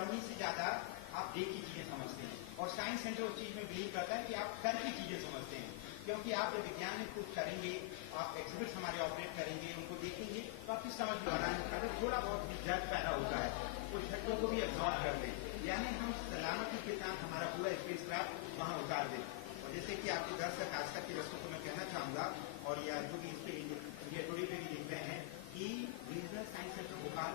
पढ़ने से ज्यादा आप देख की चीजें समझते हैं, और साइंस सेंटर उस चीज में बिलीव करता है कि आप कर की चीजें समझते हैं। क्योंकि आप जब विज्ञान में कुछ करेंगे, आप एक्सिबिट्स हमारे ऑपरेट करेंगे, उनको देखेंगे, तो आपकी समझ में आना है, थोड़ा बहुत भी जज पैदा होता है, उस झटकों को भी एब्जॉर्ब कर दें, यानी हम सलामती के साथ हमारा पूरा स्पेस क्राफ्ट वहां उतार दें। और जैसे कि आपके दर्शक आज तक के दर्शकों को मैं कहना चाहूंगा, और या जो भी इस पे इंडिया टुडे पे भी लिख रहे हैं कि रीजनल साइंस सेंटर भोपाल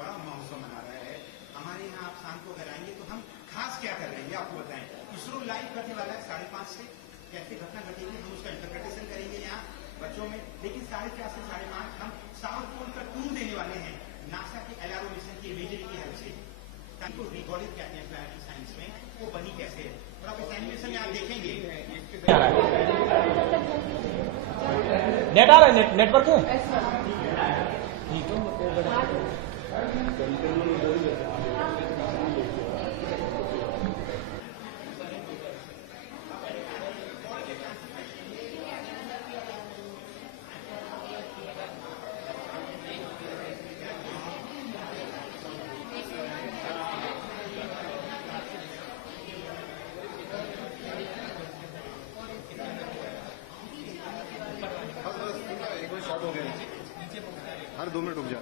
बड़ा महोत्सव मना रहा है। हमारे यहाँ आप शाम को अगर आएंगे तो हम खास क्या कर रहे हैं आपको बताएं। इसरो लाइव करने वाला है 5:30 से, कैसे घटना घटेगी हम उसका इंटरप्रिटेशन करेंगे यहाँ बच्चों में। लेकिन 4:30 से 5:30 हम साउथ पोल का टूर देने वाले हैं नासा के LRO मिशन की इमेजरी की हेल्प से, ताकि रिकॉर्डिंग कहते हैं प्लानिटरी साइंस में, वो बनी कैसे है। और आप इस एनिमेशन में आप देखेंगे नेट आ रहा है, नेटवर्क है। हर 2 मिनट रुक जा।